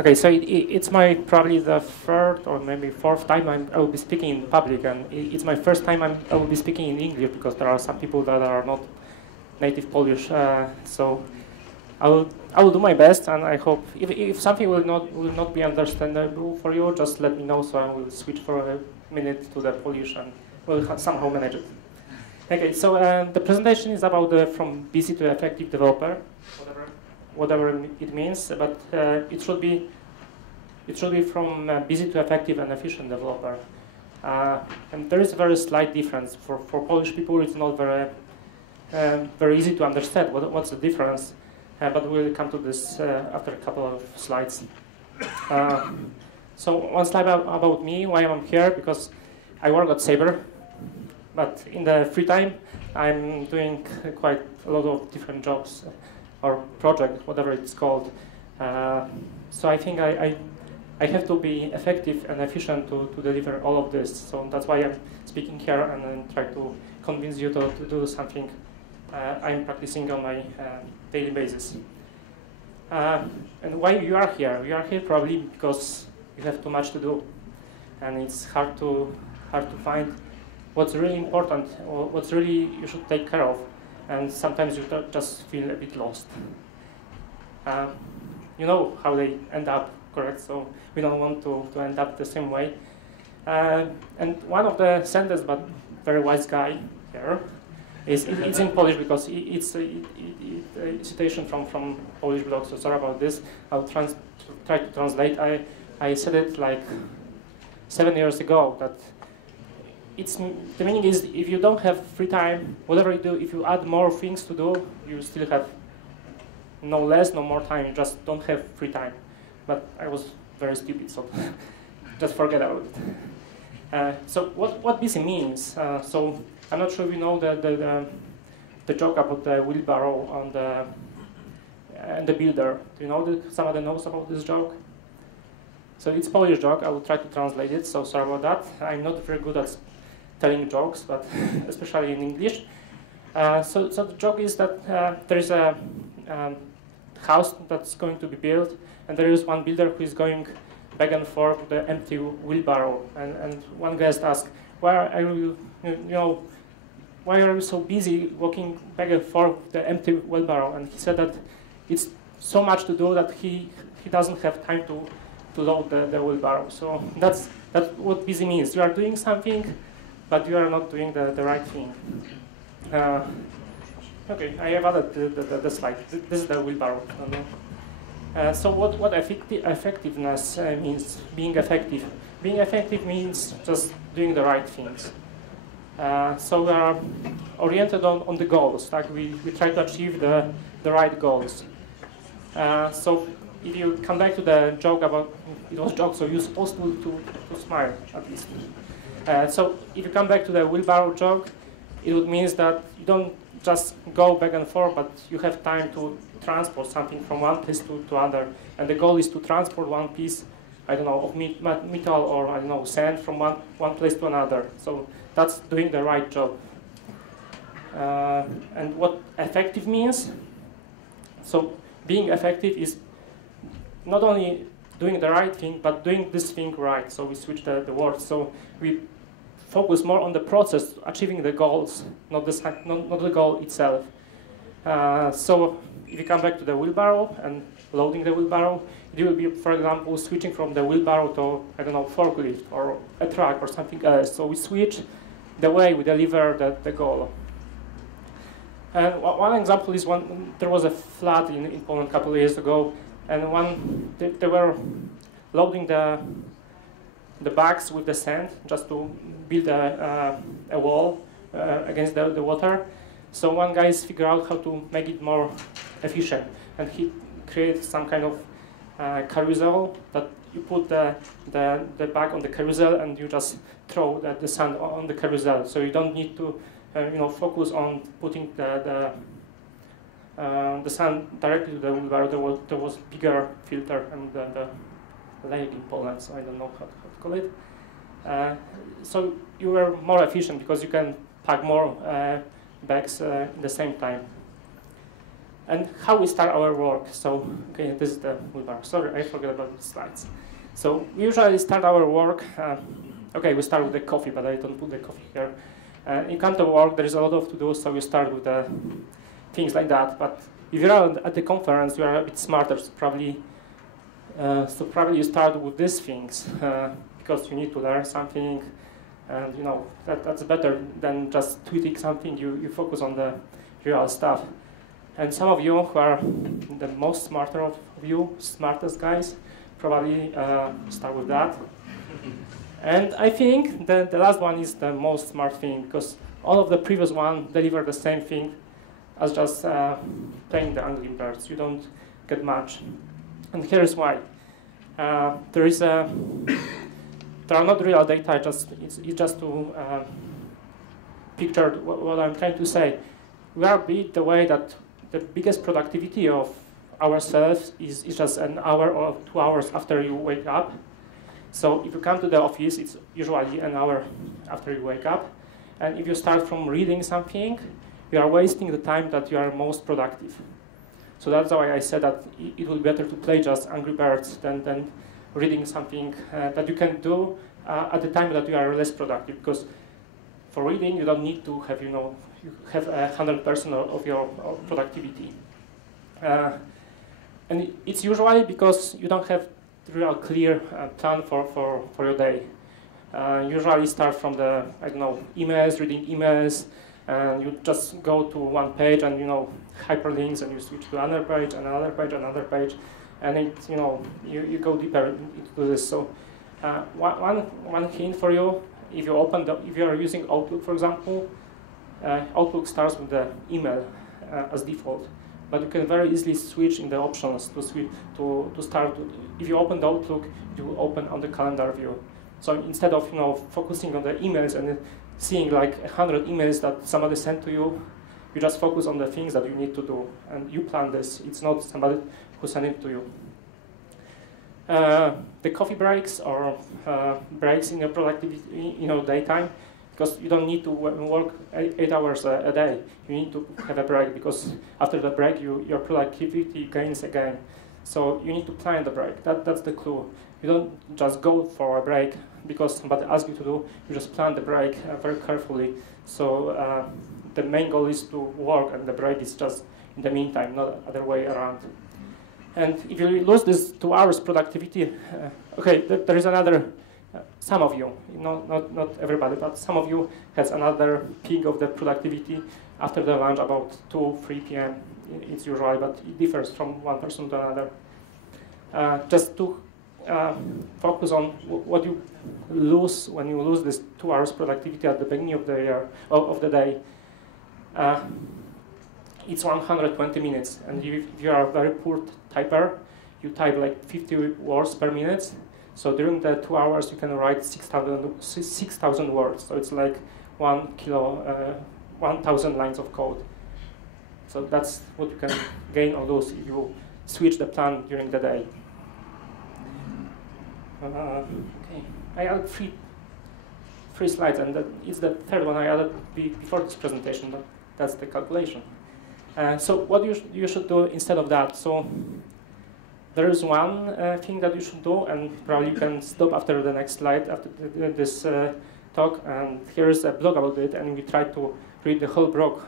Okay, so it's my probably the third or maybe fourth time I will be speaking in public, and it's my first time I will be speaking in English because there are some people that are not native Polish. So I will do my best, and I hope if something will not be understandable for you, just let me know, so I will switch for a minute to the Polish and we'll somehow manage it. Okay, so the presentation is about from busy to effective developer, whatever it means, but it should be from busy to effective and efficient developer. And there is a very slight difference. For Polish people, it's not very easy to understand what's the difference, but we'll come to this after a couple of slides. So one slide about me, why I'm here, because I work at Sabre, but in the free time, I'm doing quite a lot of different jobs or project, whatever it's called. So I think I have to be effective and efficient to deliver all of this. So that's why I'm speaking here and then try to convince you to do something I'm practicing on my daily basis. And why you are here? You are here probably because you have too much to do, and it's hard to find what's really important or what's really you should take care of. And sometimes you just feel a bit lost. You know how they end up, correct? So we don't want to end up the same way. And one of the sentence, but very wise guy here, it's in Polish because it's a citation from Polish blog, so sorry about this. I'll try to translate. I said it like 7 years ago, that the meaning is if you don't have free time, whatever you do, if you add more things to do, you still have no less, no more time, you just don't have free time. But I was very stupid, so just forget about it. So what busy means, so I'm not sure if you know the joke about the wheelbarrow and the builder. Do you know somebody knows about this joke? So it's a Polish joke, I will try to translate it, so sorry about that. I'm not very good at telling jokes, but especially in English. So the joke is that there is a house that's going to be built, and there is one builder who is going back and forth with the empty wheelbarrow. And one guest asked, "Why are you, why are you so busy walking back and forth with the empty wheelbarrow?" And he said that it's so much to do that he doesn't have time to load the wheelbarrow. So that's what busy means. You are doing something, but you are not doing the right thing. Okay, I have added the slide. This is the wheelbarrow. So what effectiveness means, being effective? Being effective means just doing the right things. So we are oriented on the goals, like we try to achieve the right goals. So if you come back to the joke about, it was a joke, so you're supposed to smile at least. So if you come back to the wheelbarrow joke, it would mean that you don't just go back and forth, but you have time to transport something from one place to other. And the goal is to transport one piece, I don't know, of metal or, I don't know, sand from one place to another. So that's doing the right job. And what effective means? So being effective is not only doing the right thing, but doing this thing right. So we switch the words. So we focus more on the process, achieving the goals, not the goal itself. So if you come back to the wheelbarrow and loading the wheelbarrow, it will be, for example, switching from the wheelbarrow to, I don't know, forklift or a truck or something else. So we switch the way we deliver the goal. And one example is there was a flood in Poland a couple of years ago, and they were loading the bags with the sand just to build a wall against the water. So one guy figured out how to make it more efficient, and he created some kind of carousel that you put the bag on the carousel and you just throw the sand on the carousel. So you don't need to focus on putting the sand directly to the wheelbarrow. There was bigger filter and the lake in Poland, so I don't know how to call it. So you were more efficient because you can pack more bags at the same time. And how we start our work. So, okay, this is the wheelbar. Sorry, I forgot about the slides. So we usually start our work. Okay, we start with the coffee, but I don't put the coffee here. In Kanto work, there is a lot of to do, so we start with things like that. But if you're at the conference, you are a bit smarter, so probably you start with these things because you need to learn something, and you know that's better than just tweeting something. You focus on the real stuff. And some of you who are the most smarter of you, smartest guys, probably start with that. And I think the last one is the most smart thing, because all of the previous one deliver the same thing as just playing the Angry Birds. You don't get much. And here's why. There are not real data, it's just to picture what I'm trying to say. We are built the way that the biggest productivity of ourselves is just an hour or 2 hours after you wake up. So if you come to the office, it's usually an hour after you wake up. And if you start from reading something, you are wasting the time that you are most productive. So that's why I said that it would be better to play just Angry Birds than reading something that you can do at the time that you are less productive. Because for reading, you don't need to have, you have 100% of your productivity. And it's usually because you don't have real clear plan for your day. Usually start from the, I don't know, emails, reading emails, and you just go to one page and, hyperlinks, and you switch to another page, and another page, another page, and it, you go deeper into this. So one hint for you, if you are using Outlook, for example, Outlook starts with the email as default, but you can very easily switch in the options to start. If you open the Outlook, you will open on the calendar view. So instead of focusing on the emails and seeing like 100 emails that somebody sent to you, you just focus on the things that you need to do, and you plan this. It's not somebody who sent it to you. The coffee breaks or breaks in your productivity, daytime, because you don't need to work 8 hours a day. You need to have a break, because after the break, your productivity gains again. So you need to plan the break. That's the clue. You don't just go for a break because somebody asked you to do. You just plan the break very carefully. So the main goal is to work, and the break is just in the meantime, not the other way around. And if you lose this 2 hours productivity, okay, there is another. Some of you, not everybody, but some of you has another peak of the productivity after the lunch about 2-3 p.m. It's usually, but it differs from one person to another. Just to focus on what you lose when you lose this 2 hours productivity at the beginning of the year of the day. It's 120 minutes, and if you are a very poor typer, you type like 50 words per minute. So during the 2 hours, you can write 6,000 words. So it's like 1,000 lines of code. So that's what you can gain or lose if you switch the plan during the day. Okay, I added three slides, and it's the third one I added before this presentation, but that's the calculation. So what you should do instead of that. So there is one thing that you should do, and probably you can stop after the next slide, after this talk, and here is a blog about it, and we try to read the whole blog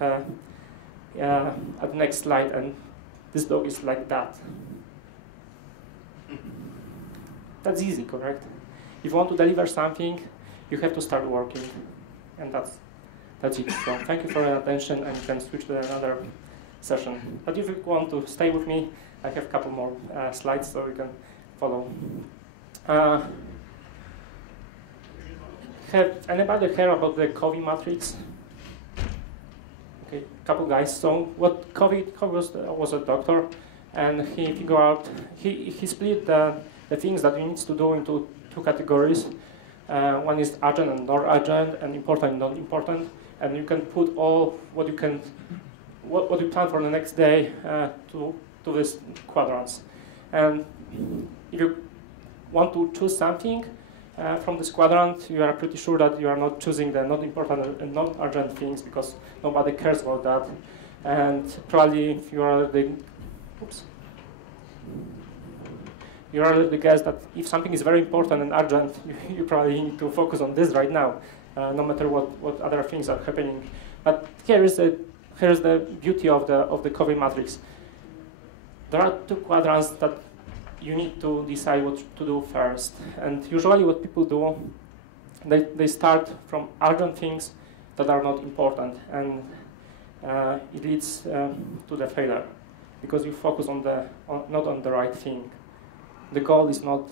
at the next slide, and this blog is like that. That's easy, correct? If you want to deliver something, you have to start working, and that's it. So thank you for your attention, and you can switch to another session. But if you want to stay with me, I have a couple more slides so you can follow. Have anybody heard about the Groovy matrix? Okay, couple guys. So what Groovy was a doctor, and he figured out he split the things that you need to do into two categories. One is urgent and non-urgent, and important and non-important, and you can put all what you plan for the next day to these quadrants. And if you want to choose something from this quadrant, you are pretty sure that you are not choosing the not important and not urgent things, because nobody cares about that. And probably you are the, you are the guess that if something is very important and urgent, you probably need to focus on this right now, no matter what other things are happening. But here's the beauty of the Covey matrix. There are two quadrants that you need to decide what to do first. And usually what people do, they start from urgent things that are not important. And it leads to the failure, because you focus not on the right thing. The goal is not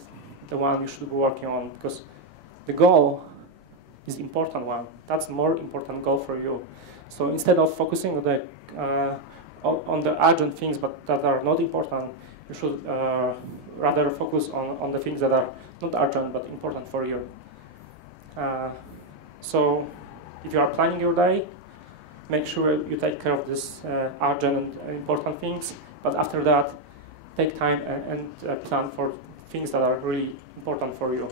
the one you should be working on, because the goal is the important one. That's more important goal for you. So instead of focusing on the urgent things but that are not important, you should rather focus on the things that are not urgent but important for you. So if you are planning your day, make sure you take care of these urgent and important things, but after that, take time and plan for things that are really important for you.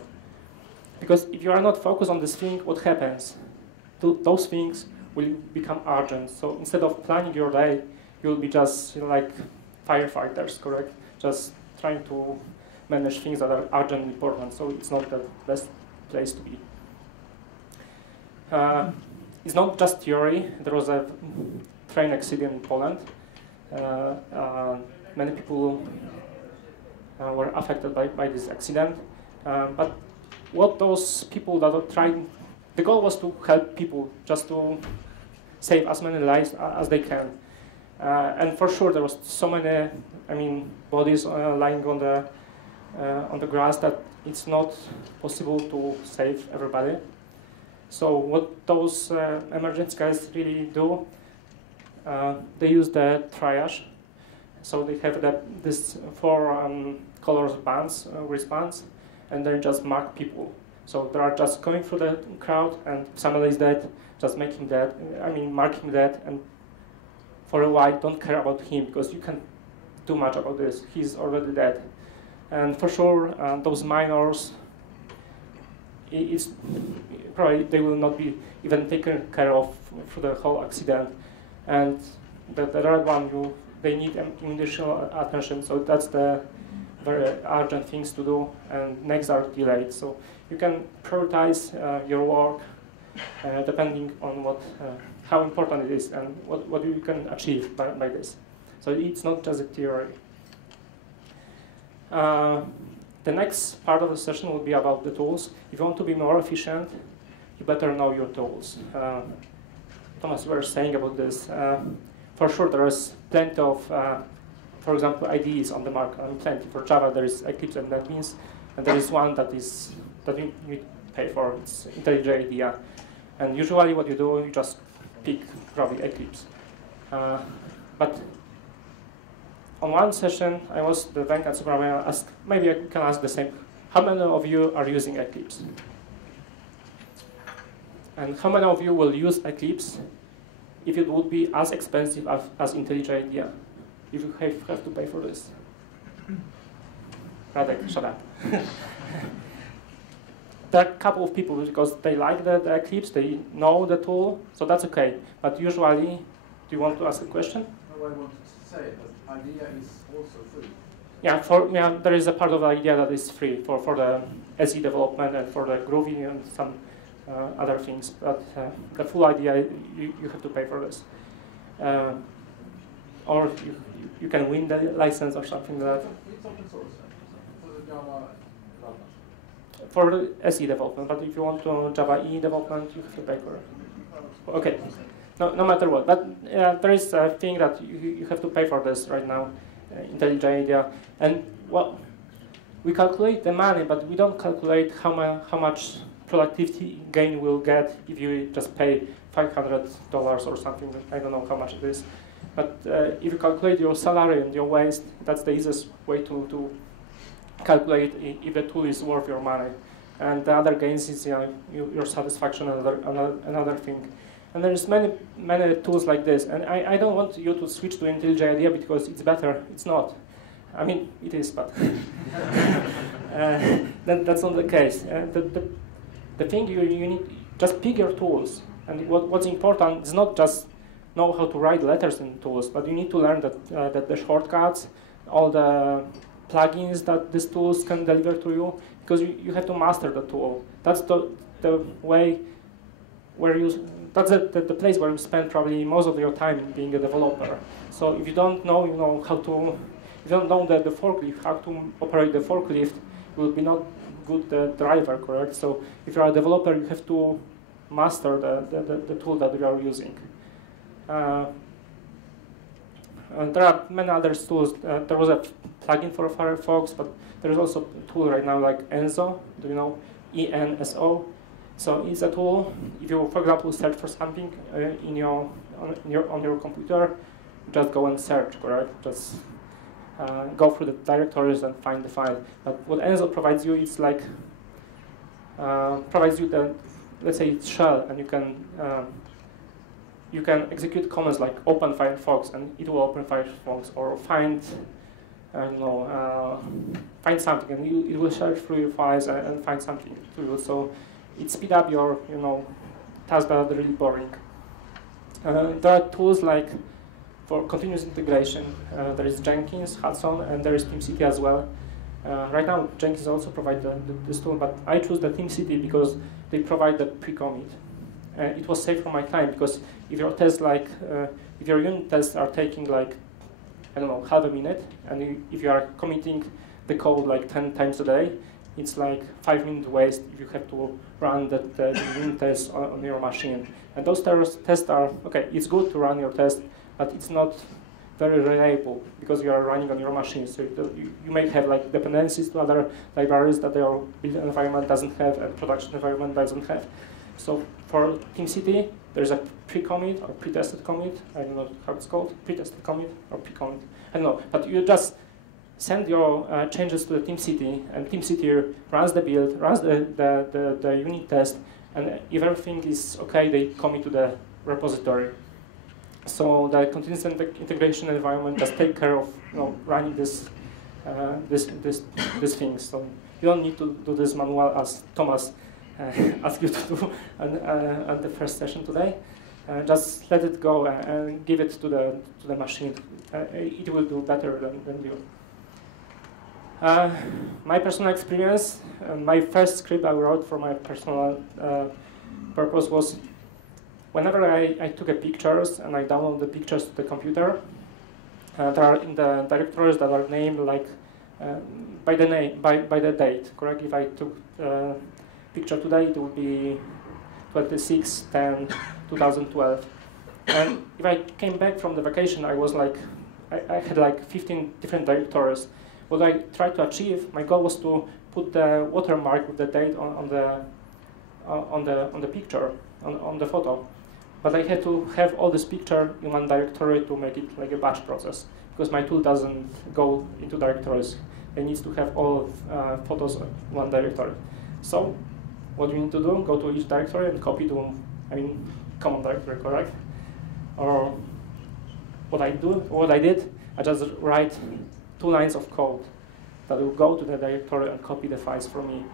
Because if you are not focused on this thing, what happens? Those things will become urgent. So instead of planning your day, you'll be just like firefighters, correct? Just trying to manage things that are urgent and important. So it's not the best place to be. It's not just theory. There was a train accident in Poland. Many people were affected by this accident. But what those people that are trying, the goal was to help people, just to save as many lives as they can. And for sure, there was so many, bodies lying on the grass that it's not possible to save everybody. So what those emergency guys really do, they use the triage. So they have this 4 colors bands, wristbands, and they just mark people. So they are just going through the crowd, and if somebody is dead, just making that, marking that, and for a while don't care about him, because you can't do much about this. He's already dead. And for sure, those minors, it's probably they will not be even taken care of through the whole accident. And the red one, they need additional attention. So that's the very urgent things to do, and next are delayed. So you can prioritize your work depending on how important it is and what you can achieve by this. So it's not just a theory. The next part of the session will be about the tools. If you want to be more efficient, you better know your tools. Thomas, you were saying about this. For sure, there is plenty of, for example, IDEs on the market. Plenty. For Java, there is Eclipse and NetBeans, and there is one that you need to pay for. It's IntelliJ IDEA. And usually, what you do, you just pick probably Eclipse. But on one session, I was the Venkat Subramanian asked, maybe I can ask the same. How many of you are using Eclipse? And how many of you will use Eclipse if it would be as expensive as IntelliJ IDEA? If you have to pay for this? Radek, shut up. There are a couple of people because they like the Eclipse, they know the tool, so that's okay. But usually, do you want to ask a question? No, I wanted to say that IDEA is also free. Yeah, there is a part of the IDEA that is free for the SE development and for the Groovy and some other things. But the full IDEA, you have to pay for this. Or you can win the license or something like that. It's open source for the Java development. For the SE development, but if you want to Java E development, you have to pay for it. Okay, no matter what. But there is a thing that you have to pay for this right now, IntelliJ IDEA. And well, we calculate the money, but we don't calculate how much productivity gain we'll get if you just pay $500 or something. I don't know how much it is. But if you calculate your salary and your waste, that's the easiest way to calculate if the tool is worth your money. And the other gains is your satisfaction, another thing. And there's many tools like this. And I don't want you to switch to IntelliJ IDEA because it's better. It's not. I mean, it is, but that's not the case. The thing you need, just pick your tools. And what's important is not just know how to write letters in tools, but you need to learn that the shortcuts, all the plugins that these tools can deliver to you, because you have to master the tool. That's the way where that's the place where you spend probably most of your time being a developer. So if you don't know, if you don't know the forklift, how to operate the forklift, you will be not good driver, correct? So if you are a developer, you have to master the tool that you are using. And there are many other tools. There was a plugin for Firefox, but there is also a tool right now like Enso. Do you know ENSO? So it's a tool. If you, for example, search for something on your computer, just go and search, correct? Just go through the directories and find the file. But what Enso provides you is like provides you the, let's say it's shell, and you can execute commands like open Firefox, and it will open Firefox, or find find something, and it will search through your files and find something to you. So it speeds up your tasks that are really boring. There are tools like for continuous integration. There is Jenkins, Hudson, and there is TeamCity as well. Right now, Jenkins also provides this tool, but I choose the TeamCity because they provide the pre-commit. It was saved from my time, because if your tests if your unit tests are taking like, I don't know, half a minute, and if you are committing the code like 10 times a day, it's like 5-minute waste if you have to run the unit tests on your machine. And those tests are, okay, it's good to run your test, but it's not very reliable because you are running on your machine. So you may have like dependencies to other libraries that your build environment doesn't have and production environment doesn't have. So for TeamCity, there's a pre-commit or pre-tested commit. I don't know how it's called, pre-tested commit or pre-commit. I don't know, but you just send your changes to the TeamCity, and TeamCity runs the build, runs the unit test, and if everything is okay, they commit to the repository. So the continuous integration environment just take care of running this things. So you don't need to do this manual as Thomas asked you to do at the first session today. Just let it go and give it to the machine. It will do better than you. My personal experience, my first script I wrote for my personal purpose was whenever I took pictures and I download the pictures to the computer, there are in the directories that are named like by the date. Correct? If I took picture today, it would be 26/10/2012. And if I came back from the vacation, I was like, I had like 15 different directories. What I tried to achieve, my goal was to put the watermark with the date on the picture, on the photo. But I had to have all this picture in one directory to make it like a batch process, because my tool doesn't go into directories. It needs to have all photos in one directory. So what you need to do, go to each directory and copy to, common directory, correct? Or what I did, I just write 2 lines of code that will go to the directory and copy the files for me.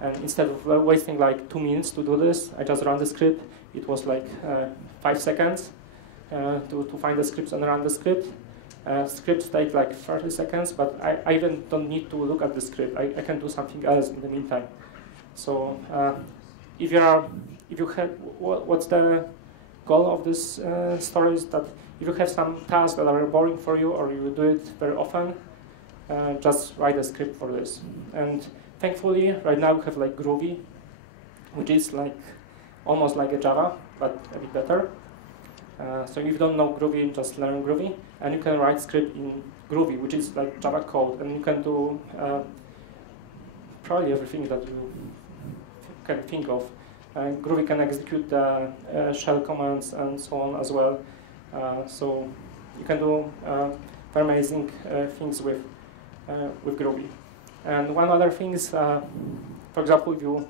And instead of wasting like 2 minutes to do this, I just run the script. It was like 5 seconds to find the scripts and run the script. Scripts take like 30 seconds, but I even don't need to look at the script. I can do something else in the meantime. So what's the goal of this story is that if you have some tasks that are boring for you or you do it very often, just write a script for this. And thankfully, right now we have like Groovy, which is like almost like a Java, but a bit better. So if you don't know Groovy, just learn Groovy, and you can write script in Groovy, which is like Java code, and you can do probably everything that you can think of. Groovy can execute the shell commands and so on as well. So you can do very amazing things with Groovy. And one other thing is, for example, if you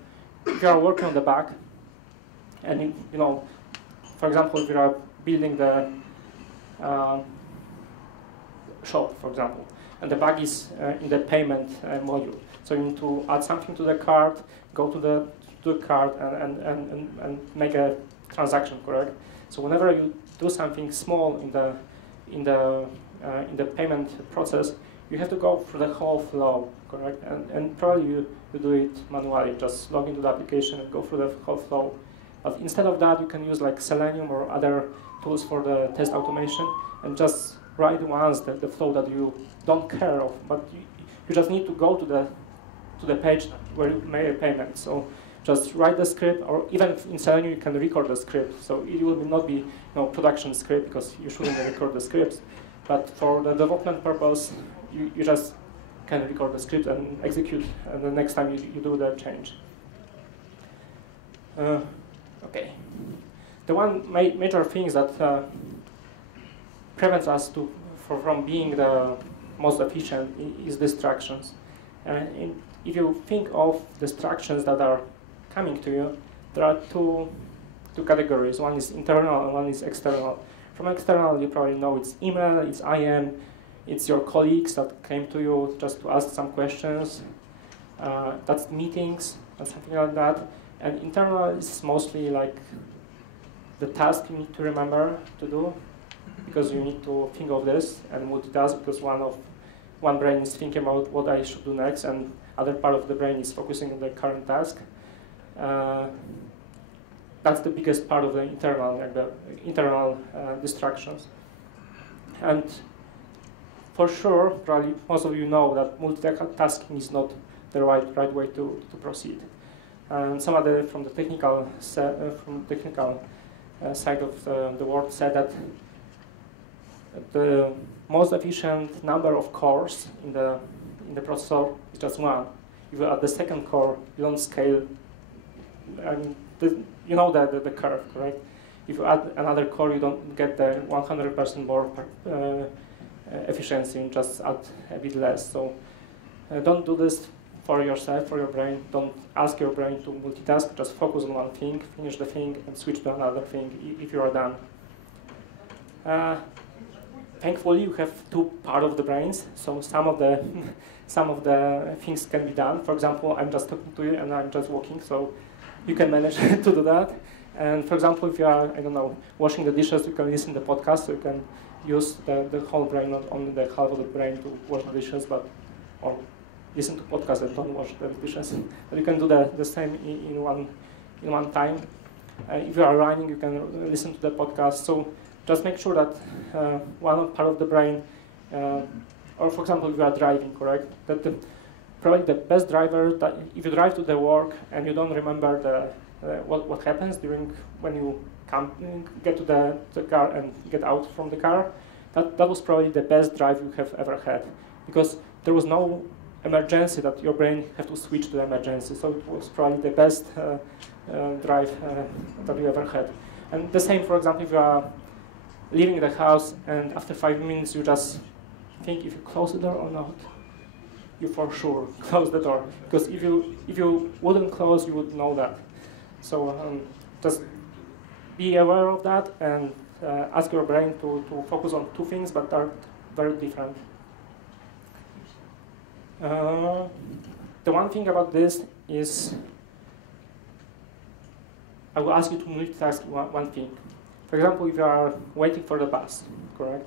are working on the bug, and for example, if you are building the shop, for example, and the bug is in the payment module, so you need to add something to the cart, go to the cart and make a transaction, correct? So whenever you do something small in the payment process, you have to go through the whole flow, correct? And probably you do it manually, just log into the application and go through the whole flow. But instead of that, you can use like Selenium or other tools for the test automation and just write once the flow that you don't care of, but you just need to go to the page where you made a payment. So just write the script, or even in Selenium you can record the script. So it will not be production script because you shouldn't record the scripts. But for the development purpose, you just can record the script and execute the next time you do the change. Okay. The one major thing that prevents us from being the most efficient is distractions. And if you think of distractions that are coming to you, there are two categories. One is internal and one is external. From external, you probably know it's email, it's IM, it's your colleagues that came to you just to ask some questions. That's meetings and something like that. And internal is mostly like the task you need to remember to do, because you need to think of this and multitask, because one brain is thinking about what I should do next, and other part of the brain is focusing on the current task. That's the biggest part of the internal distractions. And for sure, probably most of you know that multitasking is not the right way to proceed. And some other from the technical side of the world said that the most efficient number of cores in the processor is just one. If you add the second core, you don't scale. You know the curve, correct? If you add another core, you don't get the 100% more efficiency. Just add a bit less. So don't do this for yourself, for your brain. Don't ask your brain to multitask. Just focus on one thing, finish the thing, and switch to another thing if you are done. Thankfully, you have two parts of the brains, so some of the things can be done. For example, I'm just talking to you and I'm just walking, so you can manage to do that. And for example, if you are, I don't know, washing the dishes, you can listen to the podcast, so you can use the whole brain, not only the half of the brain to wash the dishes, or listen to podcasts and don't wash the dishes. But you can do the same in one time. If you are running, you can listen to the podcast. So just make sure that one part of the brain, or for example, if you are driving, correct? Probably the best driver, that if you drive to the work and you don't remember what happens when you get to the car and get out from the car, that was probably the best drive you have ever had, because there was no emergency that your brain have to switch to the emergency. So it was probably the best drive that you ever had. And the same, for example, if you are leaving the house and after 5 minutes you just think if you close the door or not. You for sure close the door, because if you wouldn't close, you would know that. So just be aware of that and ask your brain to focus on two things, but are very different. The one thing about this is I will ask you to multitask one thing. For example, if you are waiting for the bus, correct?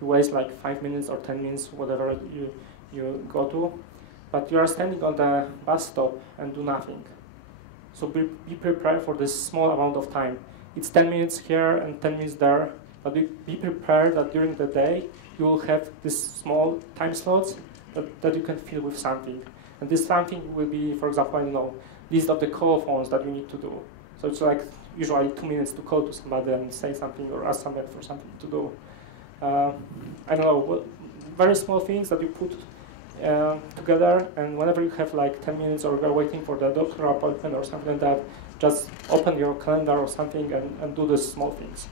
You waste like 5 minutes or 10 minutes, whatever you go to, but you are standing on the bus stop and do nothing. So be prepared for this small amount of time. It's 10 minutes here and 10 minutes there, but be prepared that during the day you will have these small time slots that you can fill with something. And this something will be, for example, I don't know, list of the call phones that you need to do. So it's like usually 2 minutes to call to somebody and say something or ask somebody for something to do. I don't know, very small things that you put together, and whenever you have like 10 minutes or you're waiting for the doctor appointment or something like that, just open your calendar or something and do these small things.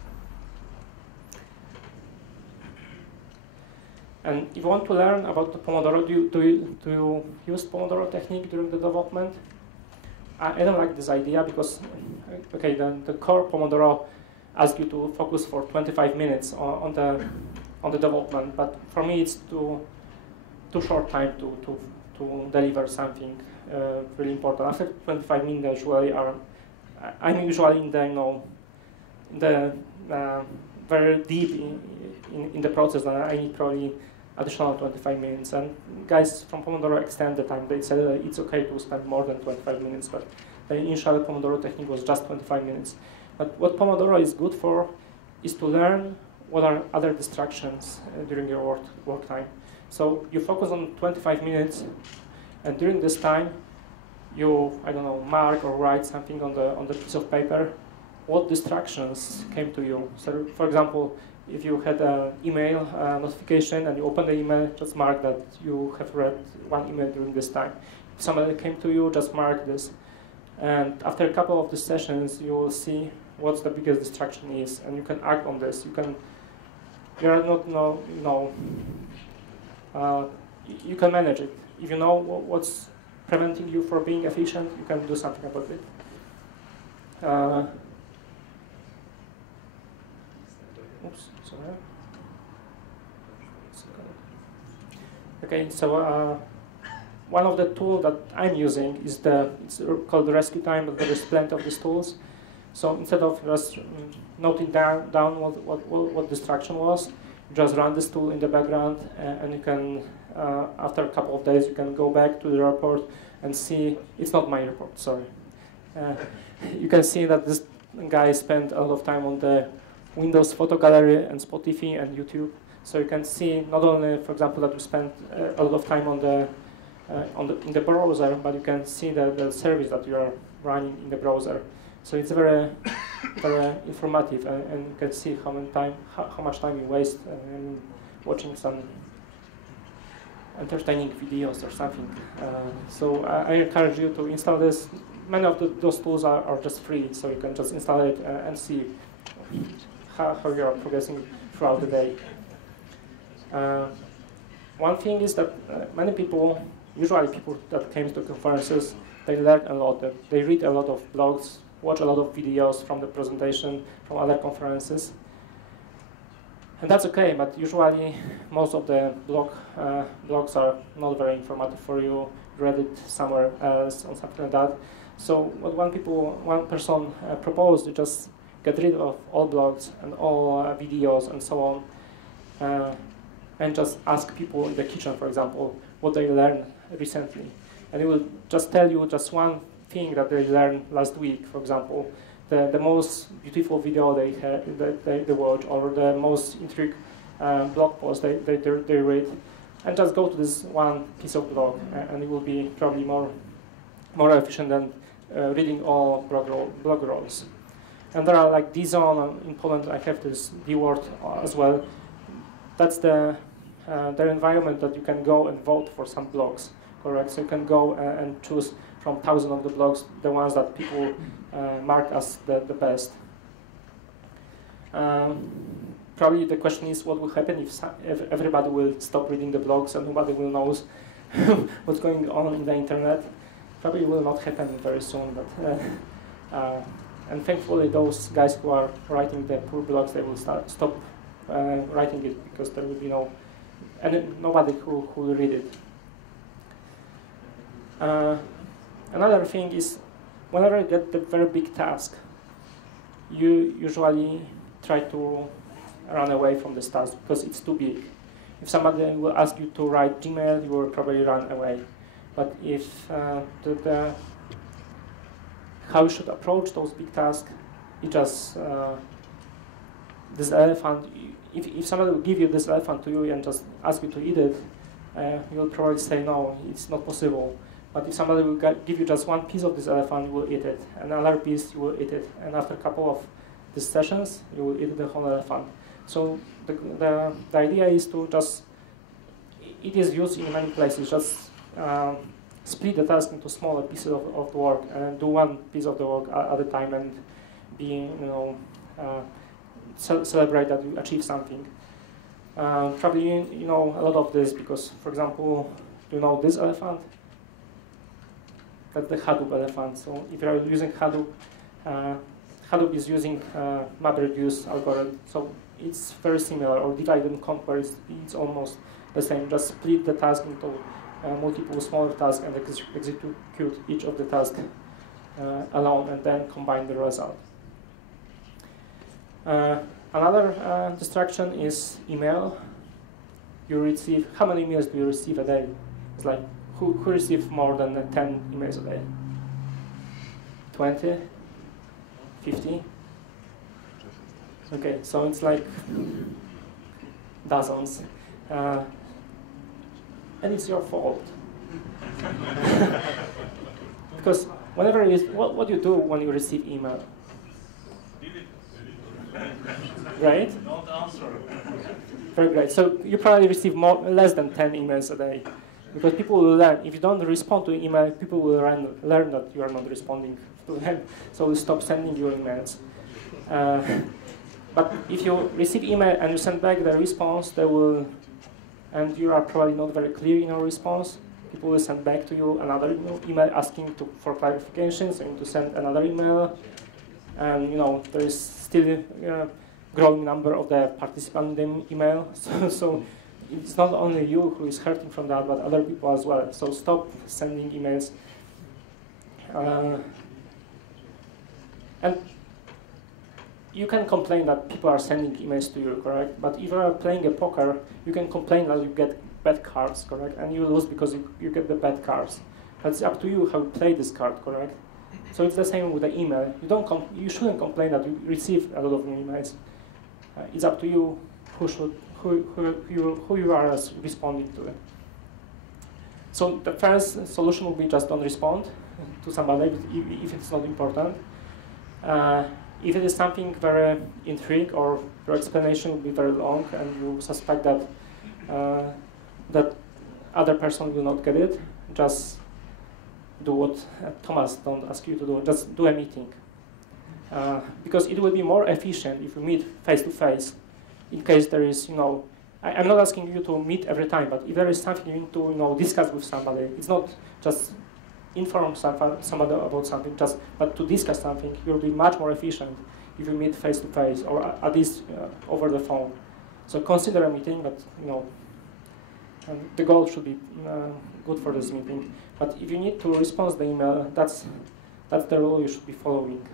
And if you want to learn about the Pomodoro, do you use Pomodoro technique during the development? I don't like this idea because, okay, the core Pomodoro asks you to focus for 25 minutes on the development, but for me it's too short time to deliver something really important. After 25 minutes, I'm usually in the very deep in the process, and I need probably additional 25 minutes. And guys from Pomodoro extend the time. They said it's okay to spend more than 25 minutes, but the initial Pomodoro technique was just 25 minutes. But what Pomodoro is good for is to learn what are other distractions during your work time. So you focus on 25 minutes, and during this time, you, I don't know, mark or write something on the piece of paper, what distractions came to you. So for example, if you had an email notification and you open the email, just mark that you have read one email during this time. If somebody came to you, just mark this. And after a couple of these sessions, you will see what the biggest distraction is, and you can act on this. You can manage it. If you know what's preventing you from being efficient, you can do something about it. Oops, sorry. Okay, so one of the tools that I'm using is it's called the rescue time, but there is plenty of these tools. So instead of just noting down what distraction was, you just run this tool in the background, and you can, after a couple of days, you can go back to the report and see, it's not my report, sorry. You can see that this guy spent a lot of time on the Windows photo gallery and Spotify and YouTube. So you can see not only, for example, that you spent a lot of time in the browser, but you can see the service that you are running in the browser. So it's very, very informative, and you can see how much time you waste watching some entertaining videos or something. So I encourage you to install this. Many of those tools are just free, so you can just install it and see how you are progressing throughout the day. One thing is that many people, usually people that came to conferences, they learn a lot. They read a lot of blogs, watch a lot of videos from the presentation, from other conferences. And that's okay, but usually most of the blogs are not very informative for you. You read it somewhere else or something like that. So what one person proposed to just get rid of all blogs and all videos and so on, and just ask people in the kitchen, for example, what they learned recently. And it will just tell you just one thing that they learned last week, for example, the most beautiful video they watch, or the most intriguing blog post they read, and just go to this one piece of blog, and it will be probably more efficient than reading all blog rolls. And there are like D-Zone in Poland. I have this D-Word as well. That's the environment that you can go and vote for some blogs, correct? So you can go and choose from thousands of the blogs, the ones that people mark as the best. Probably the question is, what will happen if everybody will stop reading the blogs and nobody will know what's going on in the internet? Probably will not happen very soon, but and thankfully those guys who are writing the poor blogs, they will stop writing it, because there will be nobody who will read it. Another thing is, whenever you get the very big task, you usually try to run away from this task because it's too big. If somebody will ask you to write Gmail, you will probably run away. But if how you should approach those big tasks, it just this elephant. If somebody will give you this elephant to you and just ask you to eat it, you'll probably say no, it's not possible. But if somebody will give you just one piece of this elephant, you will eat it, and another piece, you will eat it, and after a couple of these sessions, you will eat the whole elephant. So the idea is to just, it is used in many places, just split the task into smaller pieces of the work, and do one piece of the work at a time, and celebrate that you achieve something. Probably you know a lot of this because, for example, you know this elephant? That's the Hadoop elephant. So if you are using Hadoop, Hadoop is using MapReduce algorithm. So it's very similar, or divide and conquer, it's almost the same. Just split the task into multiple smaller tasks and execute each of the tasks Another distraction is email. You receive, how many emails do you receive a day? It's like, who receives more than 10 emails a day? 20? 50? Okay, so it's like dozens. And it's your fault. Because whenever you, what do you do when you receive email? Right? Don't answer. Very great. So you probably receive less than 10 emails a day. Because people will learn, if you don't respond to email, people will learn that you are not responding to them. So we'll stop sending you emails. But if you receive email and you send back the response, they will, and you are probably not very clear in your response, people will send back to you another email asking for clarifications, and to send another email. And there is still a growing number of the participants in the email. So it's not only you who is hurting from that, but other people as well. So stop sending emails. And you can complain that people are sending emails to you, correct? But if you are playing a poker, you can complain that you get bad cards, correct? And you lose because you get the bad cards. But it's up to you how you play this card, correct? So it's the same with the email. You shouldn't complain that you receive a lot of new emails. It's up to you who you are responding to it. So the first solution will be just don't respond to somebody if it's not important. If it is something very intriguing or your explanation will be very long and you suspect that that other person will not get it, just do what Thomas don't ask you to do. Just do a meeting. Because it will be more efficient if you meet face to face. In case there is, I'm not asking you to meet every time, but if there is something you need to, discuss with somebody, it's not just inform somebody about something, but to discuss something, you'll be much more efficient if you meet face to face or at least over the phone. So consider a meeting, but and the goal should be good for this meeting. But if you need to respond to the email, that's the rule you should be following.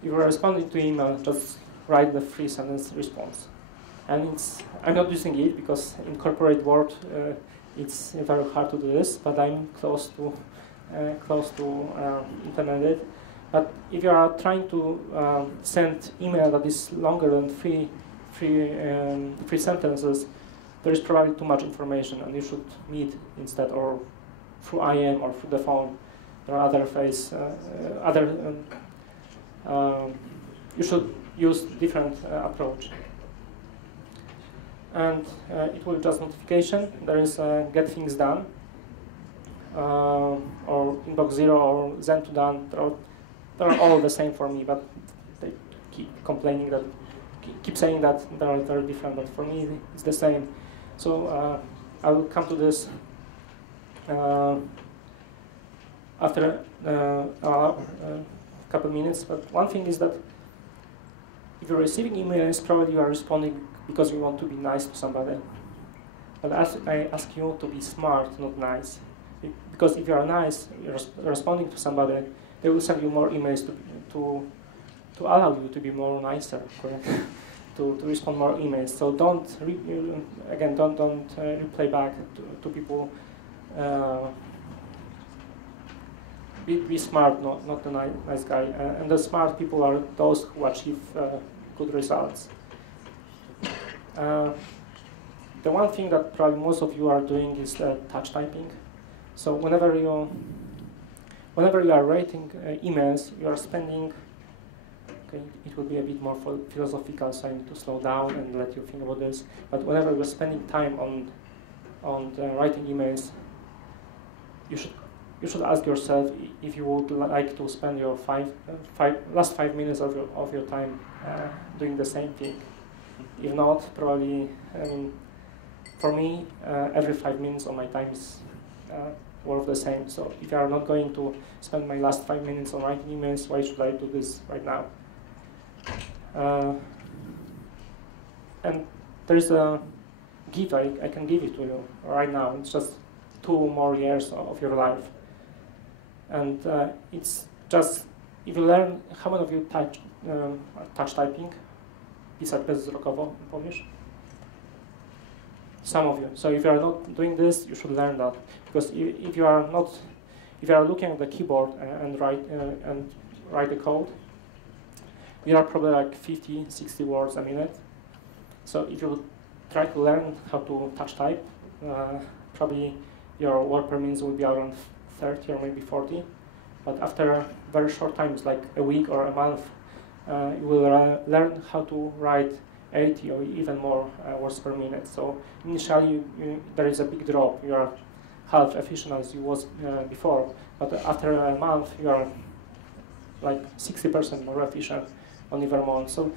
If you are responding to email, just write the 3-sentence response. And I'm not using it because in corporate world it's very hard to do this, but I'm close to implement it. But if you are trying to send email that is longer than three sentences, there is probably too much information, and you should meet instead, or through IM or through the phone. There are other ways. You should use different approach. And it will just notification. There is get things done, or inbox 0 or Zen to done. They're all the same for me, but they keep complaining that, keep saying that they're different. But for me, it's the same. So I will come to this after a couple minutes. But one thing is that if you're receiving emails, probably you are responding because you want to be nice to somebody. But I ask you to be smart, not nice. Because if you are nice, you're responding to somebody, they will send you more emails to allow you to be more nicer, correct? to respond more emails. So don't reply back to people. Be smart, not the nice guy. And the smart people are those who achieve good results. The one thing that probably most of you are doing is touch typing. So whenever you are writing emails, you are spending. Okay, it will be a bit more philosophical, so I need to slow down and let you think about this. But whenever you're spending time on writing emails, you should ask yourself if you would like to spend your last 5 minutes of your time doing the same thing. If not, probably, for me, every 5 minutes of my time is worth the same. So if you are not going to spend my last 5 minutes on writing emails, why should I do this right now? And there's a gift I can give it to you right now. It's just 2 more years of your life. And it's just, if you learn, how many of you touch typing pisać bezwzrokowo in Polish? Some of you. So if you are not doing this, you should learn that, because if you are not, if you are looking at the keyboard and write the code, you are probably like 50, 60 words a minute. So if you try to learn how to touch type, probably your word per minute will be around 30 or maybe 40. But after a very short time, it's like a week or a month, you will learn how to write 80 or even more words per minute. So initially, there is a big drop. You are half efficient as you was before, but after a month, you are like 60% more efficient on every month. So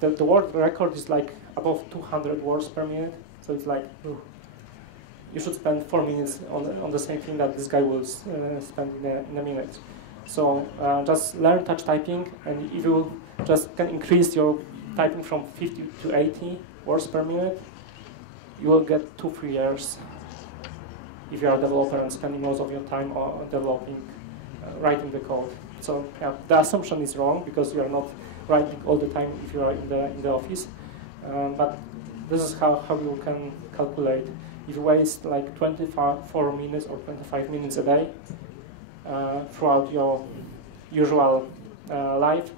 the world record is like above 200 words per minute. So it's like, you should spend 4 minutes on the same thing that this guy will spend in a minute. So just learn touch typing, and if you just can increase your typing from 50 to 80 words per minute, you will get 2-3 years if you are a developer and spending most of your time on developing, writing the code. So yeah, the assumption is wrong, because you are not writing all the time if you are in the office. But this is how you can calculate. If you waste like 24 minutes or 25 minutes a day throughout your usual life,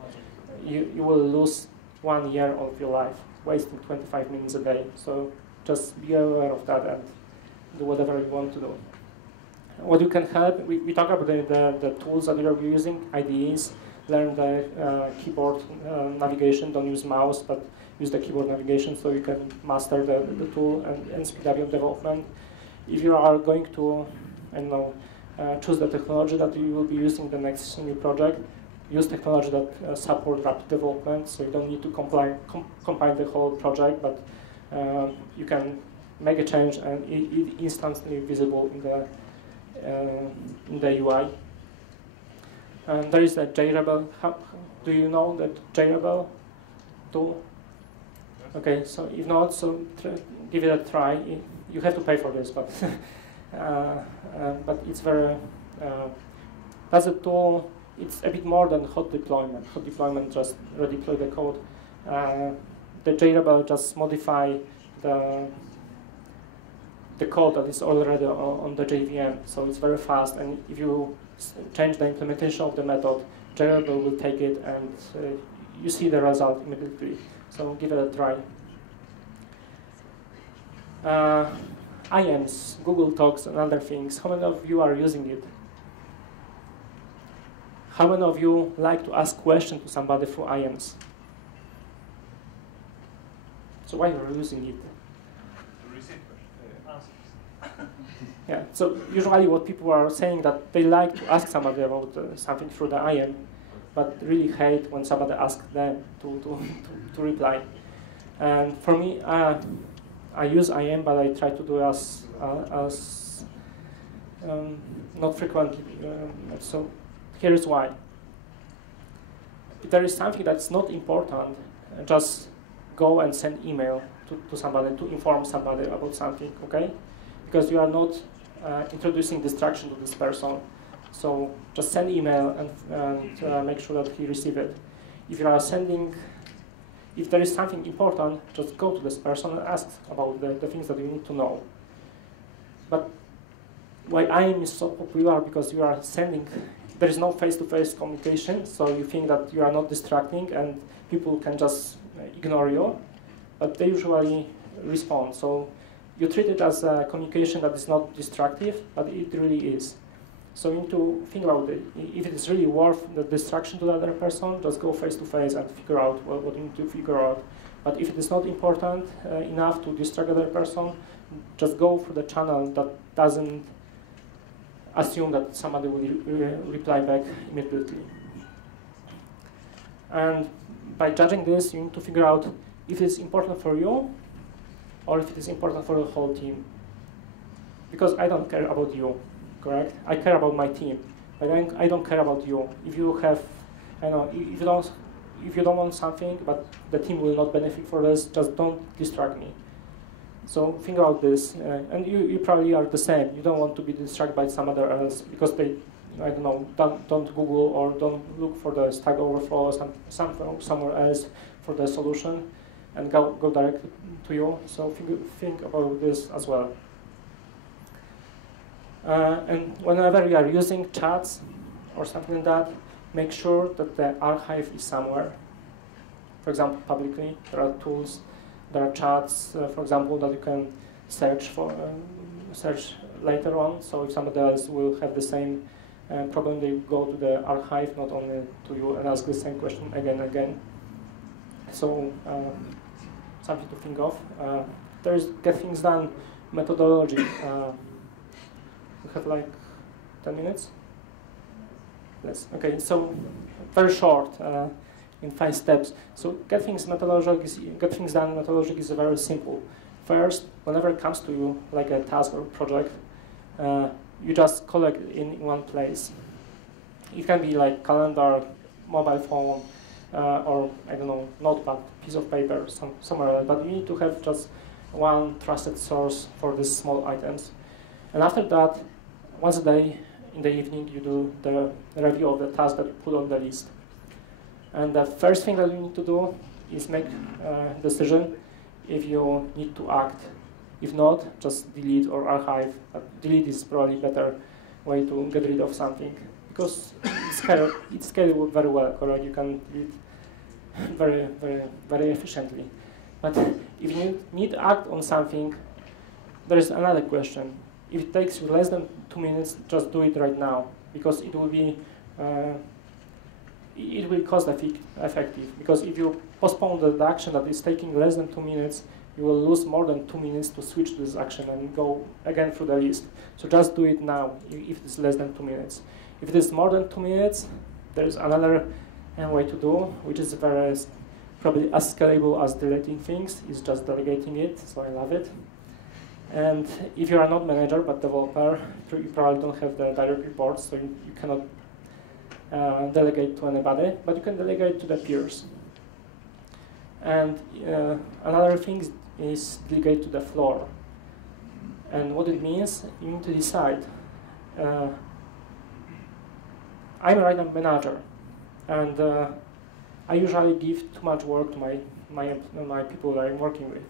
you will lose 1 year of your life wasting 25 minutes a day. So just be aware of that and do whatever you want to do. What you can help, we talk about the tools that you're using, IDEs, learn the keyboard navigation, don't use mouse, but use the keyboard navigation so you can master the tool and speed up your development. If you are going to, I don't know, choose the technology that you will be using the next new project, use technology that support rapid development, so you don't need to compile the whole project, but you can make a change and it instantly visible in the UI. And there is a JRebel. Do you know that JRebel tool? Okay, so if not, so give it a try. You have to pay for this, but it's very. That's a tool. It's a bit more than hot deployment. Hot deployment just redeploy the code. The JRebel just modify the code that is already on the JVM, so it's very fast. And if you change the implementation of the method, JRebel will take it, and you see the result immediately. So give it a try. IAMs, Google Talks, and other things. How many of you are using it? How many of you like to ask questions to somebody through IAMs? So why are you using it? To receive answers. Yeah, so usually what people are saying that they like to ask somebody about something through the IAM, but really hate when somebody asks them to reply. And for me, I use IAM, but I try to do as not frequently. So here's why. If there is something that's not important, just go and send email to somebody to inform somebody about something, okay? Because you are not introducing distraction to this person. So just send email and make sure that he receives it. If you are sending, if there is something important, just go to this person and ask about the things that you need to know. But why IAM is so popular, because you are sending, there is no face-to-face communication, so you think that you are not distracting and people can just ignore you, but they usually respond. So you treat it as a communication that is not destructive, but it really is. So you need to think about it. If it is really worth the distraction to the other person, just go face-to-face and figure out what you need to figure out. But if it is not important enough to distract the other person, just go for the channel that doesn't assume that somebody will reply back immediately. And by judging this, you need to figure out if it's important for you or if it is important for the whole team. Because I don't care about you, correct? I care about my team, but I don't care about you. If you have, I know, if you don't want something, but the team will not benefit for this, just don't distract me. So think about this, and you probably are the same. You don't want to be distracted by some other else because I don't know, don't Google or don't look for the Stack Overflow or somewhere else for the solution, and go direct to you. So think about this as well. And whenever you are using chats or something like that, make sure that the archive is somewhere. For example, publicly, there are tools, there are chats, for example, that you can search later on. So if somebody else will have the same problem, they go to the archive, not only to you, and ask the same question again and again. So something to think of. There is Get Things Done methodology. We have like 10 minutes? Yes, okay, so very short, in 5 steps. So Get Things Done methodology is very simple. First, whenever it comes to you, like a task or project, you just collect it in one place. It can be like calendar, mobile phone, or I don't know, notepad, piece of paper, somewhere else. But you need to have just one trusted source for these small items. And after that, once a day, in the evening, you do the review of the task that you put on the list. And the first thing that you need to do is make a decision if you need to act. If not, just delete or archive. Delete is probably a better way to get rid of something, because it's scalable very well, correct? You can delete very efficiently. But if you need to act on something, there is another question. If it takes you less than 2 minutes, just do it right now, because it will be cost effective. Because if you postpone the action that is taking less than 2 minutes, you will lose more than 2 minutes to switch to this action and go again through the list. So just do it now if it's less than 2 minutes. If it is more than 2 minutes, there's another way to do, which is probably as scalable as deleting things, is just delegating it, so I love it. And if you are not manager but developer, you probably don't have the direct reports, so you cannot delegate to anybody, but you can delegate to the peers. And another thing is delegate to the floor. And what it means, you need to decide. I'm a right manager, and I usually give too much work to my people that I'm working with.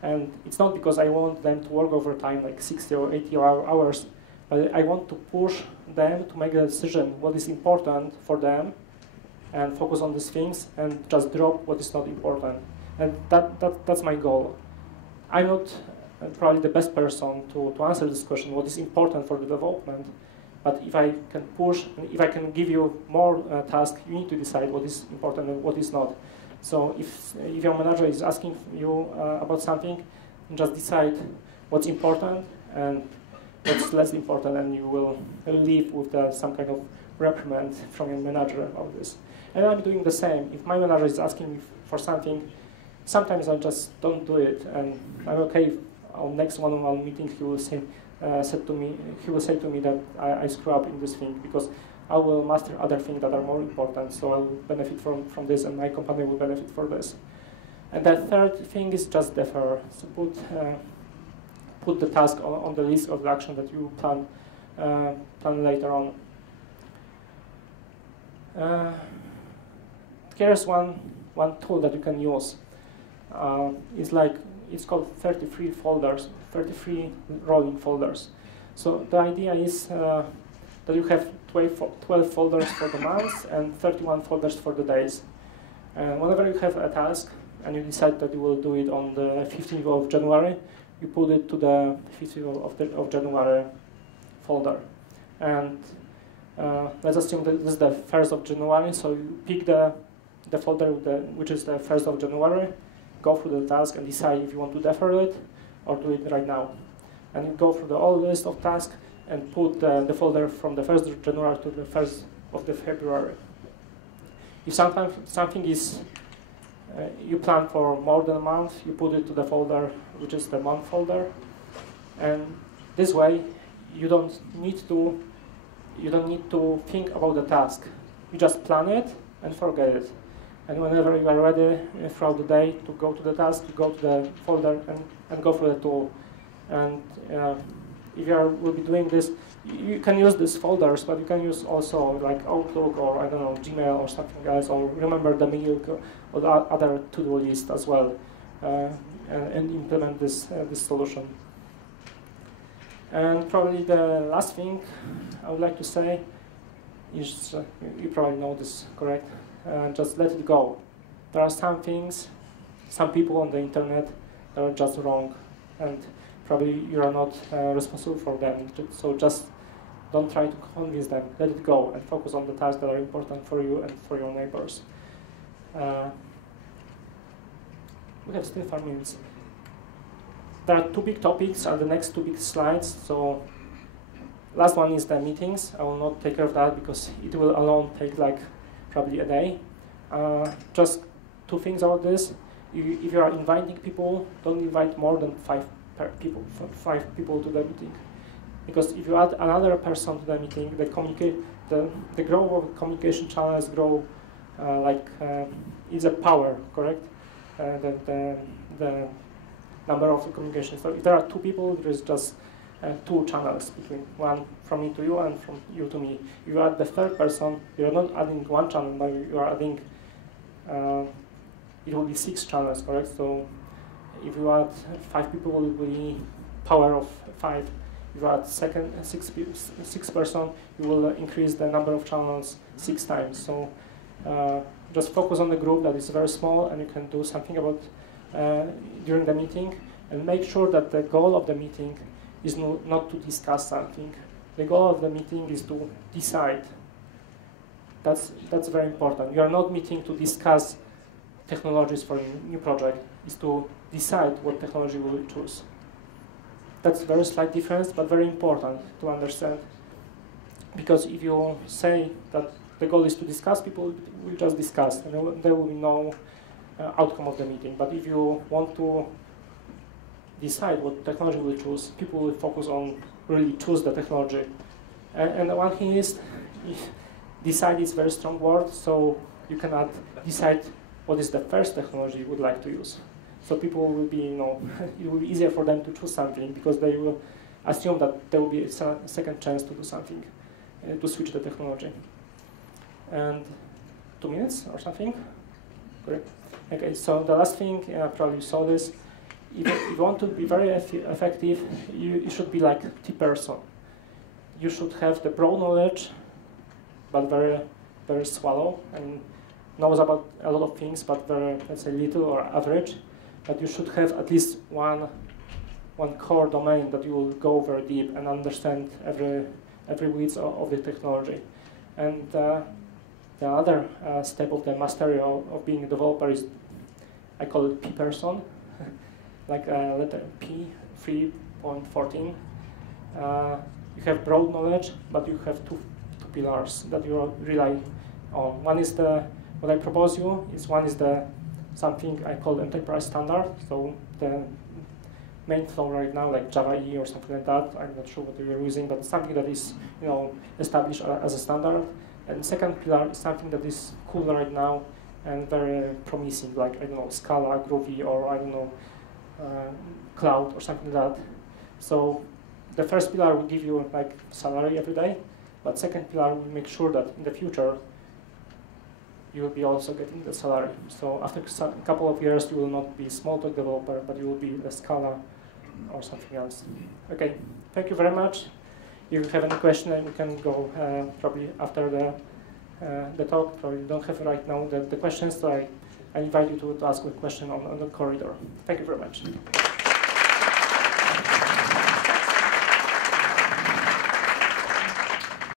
And it's not because I want them to work overtime, like 60 or 80 hours, but I want to push them to make a decision what is important for them and focus on these things and just drop what is not important. And that's my goal. I'm not probably the best person to answer this question, what is important for the development, but if I can push, if I can give you more tasks, you need to decide what is important and what is not. So if your manager is asking you about something, just decide what's important and what's less important, and you will leave with some kind of reprimand from your manager about this. And I'm doing the same. If my manager is asking me for something, sometimes I just don't do it, and I'm okay if on next one-on-one meeting he will say to me that I screw up in this thing, because I will master other things that are more important, so I will benefit from this, and my company will benefit from this. And the third thing is just defer. So put the task on the list of the action that you plan later on. Here's one tool that you can use. It's called 33 folders, 33 rolling folders. So the idea is that you have 12 folders for the months and 31 folders for the days. And whenever you have a task and you decide that you will do it on the 15th of January, you put it to the 15th of January folder. And let's assume that this is the 1st of January, so you pick the folder which is the 1st of January, go through the task and decide if you want to defer it or do it right now. And you go through the whole list of tasks and put the folder from the 1st of January to the 1st of February. If something is you plan for more than a month, you put it to the folder which is the month folder, and this way you don't need to think about the task. You just plan it and forget it. And whenever you are ready throughout the day to go to the task, you go to the folder and go through the tool. And if you will be doing this you can use these folders, but you can use also like Outlook or I don't know Gmail or something else, or remember the mail or the other to-do list as well, and implement this solution. And probably the last thing I would like to say is, you probably know this, correct? Just let it go. There are some things, some people on the internet that are just wrong, and probably you are not responsible for them. So just don't try to convince them. Let it go and focus on the tasks that are important for you and for your neighbors. We have still 5 minutes. There are 2 big topics on the next 2 big slides. So last one is the meetings. I will not take care of that because it will alone take like probably a day. Just 2 things about this. If you are inviting people, don't invite more than 5 people to the meeting. Because if you add another person to the meeting, the growth of communication channels grow is a power, correct? The number of communications. So if there are 2 people, there is just 2 channels between one from me to you and from you to me. If you add the 3rd person, you are not adding 1 channel, but you are adding, it will be 6 channels, correct? So if you add 5 people, it will be power of 5. If you add 6 person, you will increase the number of channels 6 times. So just focus on the group that is very small, and you can do something about during the meeting, and make sure that the goal of the meeting is not to discuss something. The goal of the meeting is to decide. That's very important. You are not meeting to discuss technologies for a new project. It's to decide what technology we will choose. That's a very slight difference, but very important to understand. Because if you say that the goal is to discuss, people will just discuss, and there will be no outcome of the meeting. But if you want to decide what technology we'll choose, people will focus on really choose the technology. And the one thing is, decide is a very strong word, so you cannot decide what is the first technology you would like to use. So people will be, it will be easier for them to choose something because they will assume that there will be a second chance to do something, to switch the technology. And 2 minutes or something? Great. Okay, so the last thing, probably you saw this. If you want to be very effective, you should be like T-person. You should have the broad knowledge, but very, very shallow, and knows about a lot of things, but very, let's say, little or average. But you should have at least one core domain that you will go very deep and understand every width of the technology. And the other step of the mastery of being a developer is, I call it P-person, like letter P, 3.14. You have broad knowledge, but you have two pillars that you rely on. One is what I propose you is one is something I call enterprise standard. So the main flow right now, like Java E or something like that. I'm not sure what you're using, but something that is established as a standard. And second pillar is something that is cool right now and very promising, like I don't know, Scala, Groovy, or I don't know, Cloud or something like that. So the first pillar will give you like salary every day, but second pillar will make sure that in the future you will be also getting the salary. So after a couple of years, you will not be Smalltalk developer, but you will be the Scala or something else. Okay, thank you very much. If you have any question, we can go probably after the talk. Probably don't have right now the questions, so I invite you to ask a question on the corridor. Thank you very much.